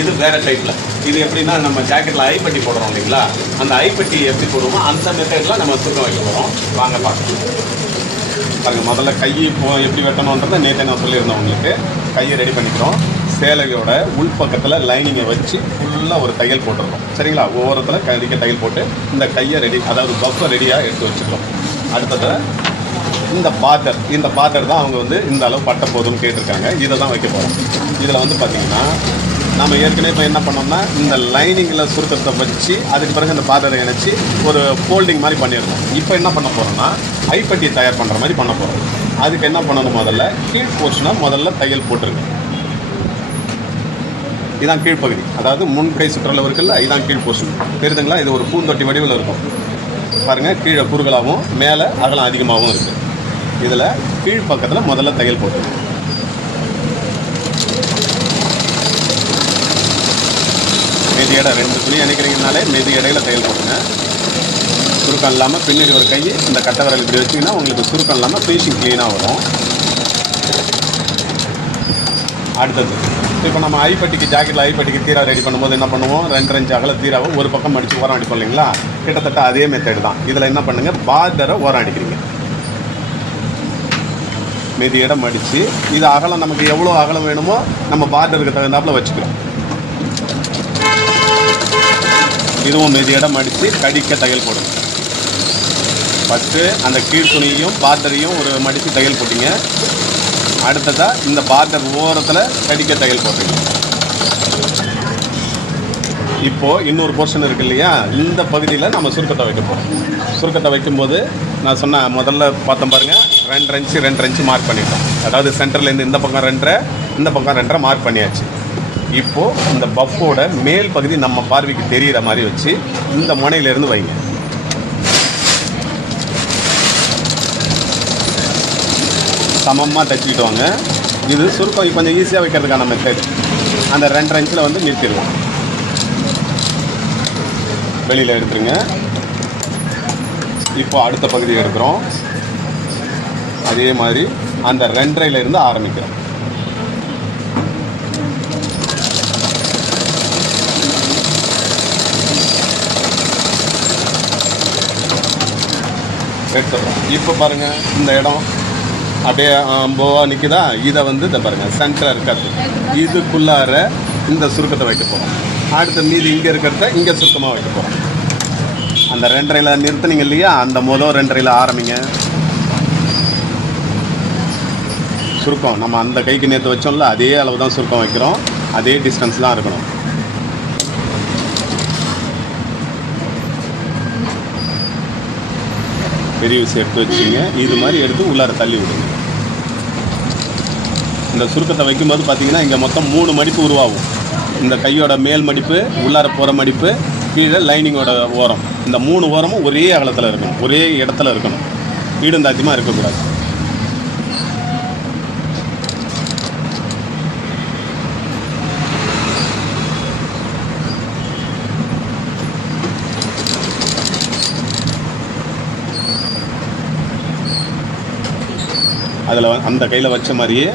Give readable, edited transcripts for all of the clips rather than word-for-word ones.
இது வேறு டைப்பில். இது எப்படின்னா நம்ம ஜாக்கெட்டில் ஐப்பட்டி போடுறோம் இல்லைங்களா, அந்த ஐப்பட்டி எப்படி போடுவோமோ அந்த மெத்தடில் நம்ம சுருக்கம் வைக்க போகிறோம். வாங்க பார்க்கலாம். பாருங்கள், முதல்ல கை எப்படி வெட்டணுன்றதை நேற்றே நான் சொல்லியிருந்தேன் உங்களுக்கு. கையை ரெடி பண்ணிக்கிறோம். சேலையோட உள்பக்கத்தில் லைனிங்கை வச்சு ஃபுல்லாக ஒரு தையல் போட்டுருக்கோம். சரிங்களா, ஒவ்வொருத்தில் கைக்கு தையல் போட்டு இந்த கையை ரெடி, அதாவது பஃப்பை ரெடியாக எடுத்து வச்சுருக்கோம். அடுத்தது இந்த பார்டர் தான் அவங்க வந்து இந்த அளவு பட்ட போதும்னு கேட்டிருக்காங்க. இதை தான் வைக்க போகிறோம். இதில் வந்து பார்த்திங்கன்னா நம்ம ஏற்கனவே இப்போ என்ன பண்ணோம்னா இந்த லைனிங்கில் சுருக்கத்தை வச்சு அதுக்கு பிறகு இந்த பார்டரை இணைச்சி ஒரு ஃபோல்டிங் மாதிரி பண்ணியிருந்தோம். இப்போ என்ன பண்ண போகிறோம்னா ஐப்பட்டி தயார் பண்ணுற மாதிரி பண்ண போகிறோம். அதுக்கு என்ன பண்ணணும், முதல்ல கீழ் போர்ஷனை முதல்ல தையல் போட்டுருங்க. இதான் கீழ்ப்பகுதி, அதாவது முன்கை சுற்றளவு இருக்குல்ல, இதான் கீழ் போர்ஷன். தெரியுதுங்களா, இது ஒரு பூந்தொட்டி வடிவில் இருக்கும். பாருங்கள், கீழே குறுகலாகவும் மேலே அகலம் அதிகமாகவும் இருக்குது. இதில் கீழ் பக்கத்தில் முதல்ல தையல் போட்டுருங்க. மீதி இடம் 2 துணி இணைக்கிறீங்கனாலே மீதி இடையில தையல் போட்டுங்க. சுருக்கம் இல்லாமல் பின்னாடி ஒரு கை இந்த கட்டை விரல் இப்படி வச்சிங்கன்னா உங்களுக்கு சுருக்கம் இல்லாமல் ஃபினிஷிங் க்ளீனாக வரும். அடுத்தது இப்போ நம்ம ஐப்பட்டிக்கு ஜாக்கெட்டில் ஐப்பட்டிக்கு தீரா ரெடி பண்ணும்போது என்ன பண்ணுவோம், 2 இன்ச் அகல தீராவை ஒரு பக்கம் மடித்து ஓரம் அடிப்போம் இல்லைங்களா, கிட்டத்தட்ட அதே மெத்தட் தான். இதில் என்ன பண்ணுங்கள், பார்டரை ஓரம் அடிக்கிறீங்க. மீதி இடம் மடித்து இது அகலம் நமக்கு எவ்வளோ அகலம் வேணுமோ நம்ம பார்டருக்கு தகுந்தாப்பில் வச்சுக்கிறோம். இதுவும் மீதி இடம் மடித்து கடிக்க தையல் போடுங்க. ஃபஸ்ட்டு அந்த கீழ் துணியையும் பார்டரையும் ஒரு மடித்து தையல் போட்டிங்க. அடுத்ததாக இந்த பார்டர் ஓரத்தில் கடிக்க தையல் போடுறீங்க. இப்போது இன்னொரு போர்ஷன் இருக்குது இல்லையா, இந்த பகுதியில் நம்ம சுருக்கத்தை வைக்க போகிறோம். சுருக்கத்தை வைக்கும்போது நான் சொன்ன முதல்ல பார்த்தோம் பாருங்கள், 2 இன்ச்சு மார்க் பண்ணிட்டோம். அதாவது சென்டர்லேருந்து இந்த பக்கம் 2.5 இந்த பக்கம் 2.5 மார்க் பண்ணியாச்சு. இப்போது இந்த பஃப்போட மேல் பகுதி நம்ம பார்வைக்கு தெரிகிற மாதிரி வச்சு இந்த முனையிலேருந்து வைங்க. சமமாக தைச்சிக்கிட்டு வாங்க. இது சுருக்கம் கொஞ்சம் ஈஸியாக வைக்கிறதுக்கான மெத்தட். அந்த 2.5 இன்ச்சில் வந்து நிறுத்திடுவோம். வெளியில் எடுத்துருங்க. இப்போ அடுத்த பகுதியை எடுக்கிறோம். அதே மாதிரி அந்த 2.5 இருந்து ஆரம்பிக்கிறோம். எடுத்துடுறோம். இப்போ பாருங்கள், இந்த இடம் அப்படியே போவா நிற்குதா, இதை வந்து இதை பாருங்கள் சென்டராக இருக்காது, இதுக்குள்ளார இந்த சுருக்கத்தை வைக்க போகிறோம். அடுத்த மீதி இங்கே இருக்கிறத இங்கே சுருக்கமாக வைக்க போகிறோம். அந்த 2.5 நிறுத்தினீங்க இல்லையா, அந்த முதல் 2.5 ஆரம்பிங்க. சுருக்கம் நம்ம அந்த கைக்கு நேற்று வச்சோம்ல அதே அளவு தான் சுருக்கம் வைக்கிறோம். அதே டிஸ்டன்ஸ் தான் இருக்கணும். பெரிய விஷயம் எடுத்து வச்சுங்க. இது மாதிரி எடுத்து உள்ளார தள்ளி விடுங்க. இந்த சுருக்கத்தை வைக்கும்போது பார்த்தீங்கன்னா இங்கே மொத்தம் 3 மடிப்பு உருவாகும். இந்த கையோட மேல் மடிப்பு, உள்ளார போகிற மடிப்பு, கீழே லைனிங்கோட ஓரம், இந்த 3 ஓரமும் ஒரே அகலத்தில் இருக்கணும், ஒரே இடத்துல இருக்கணும். ஈடுந்தாத்தியமாக இருக்கக்கூடாது. அதில் அந்த கையில் வச்ச மாதிரியே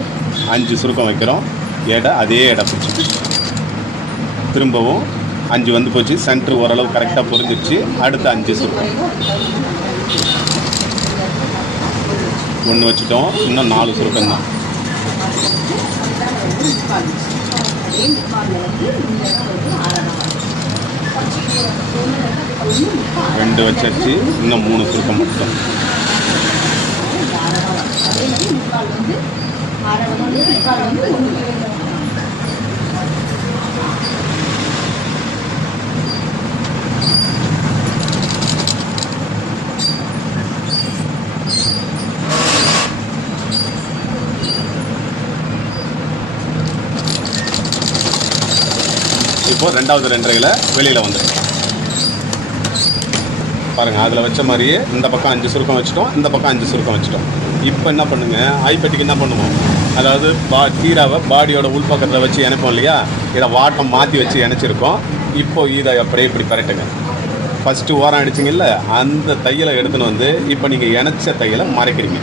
5 சுருக்கம் வைக்கிறோம். அதே இடம் பிடிச்சி திரும்பவும் 5 வந்து போச்சு. சென்ட்ரு ஓரளவு கரெக்டாக புரிஞ்சிருச்சு. அடுத்த 5 சுருக்கம் 1 வச்சுட்டோம். இன்னும் 4 சுருக்கம் தான். 2 வச்சாச்சு. இன்னும் 3 சுருக்கம் மட்டும். இப்போ 2வது 2.5 வெளியில் வந்துடும். பாருங்கள், அதில் வச்ச மாதிரியே இந்த பக்கம் 5 சுருக்கம் வச்சுட்டோம், இந்த பக்கம் 5 சுருக்கம் வச்சுட்டோம். இப்போ என்ன பண்ணுங்கள், ஐப்பட்டிக்கு என்ன பண்ணுவோம், அதாவது கீராவை பாடியோட உள்பக்கத்தில் வச்சு இணைப்போம் இல்லையா, இதை வாட்டம் மாற்றி வச்சு இணைச்சிருக்கோம். இப்போ இதை அப்படியே இப்படி பரட்டுங்க. ஃபஸ்ட்டு ஓரம் அடிச்சிங்கல்ல, அந்த தையலை எடுத்துன்னு வந்து இப்போ நீங்கள் இணைச்ச தையலை மறைக்கிறீங்க.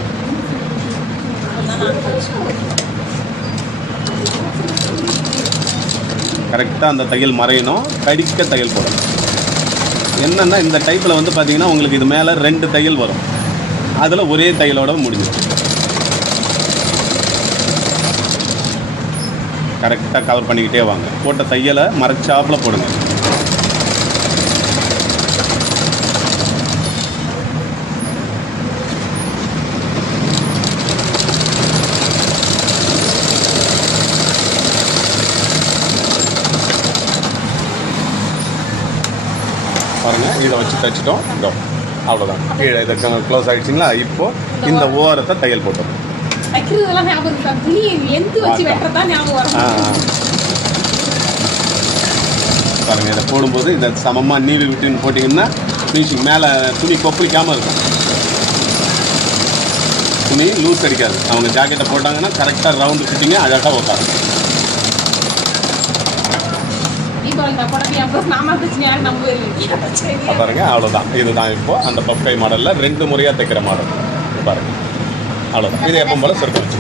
கரெக்டாக அந்த தையல் மறையணும், கடிக்க தையல் போடணும். என்னென்னா இந்த டைப்பில் வந்து பார்த்தீங்கன்னா உங்களுக்கு இது மேலே 2 தையல் வரும், அதில் ஒரே தையலோட முடிஞ்சிடும். கரெக்டாக கவர் பண்ணிக்கிட்டே வாங்க. போட்ட தையலை மறைச்சாப்பில் போடுங்க. பாருங்கள், இதை வச்சு தைச்சிட்டோம். இதோ அவ்வளோதான். கீழே இதை க்ளோஸ் ஆகிடுச்சிங்களா? இப்போது இந்த ஓரத்தை தையல் போட்டோம். பாருங்கள், இதை போடும்போது இதை சமமாக நீவி விட்டுன்னு போட்டிங்கன்னா ஃபினிஷிங் மேலே துணி கொப்பளிக்காமல் இருக்கும். துணி லூஸ் அடிக்காது. அவங்க ஜாக்கெட்டை போட்டாங்கன்னா கரெக்டாக ரவுண்டு ஃபிட்டிங்க அழகாக உட்காரும். பாருங்க, அவ்வளோதான். இதுதான் இப்போது அந்த பஃப் கை மாடலில் 2 முறையாக தைக்கிற மாடல். பாருங்கள், அவ்வளோதான். இது எப்போ போல் சுருக்கம் வச்சு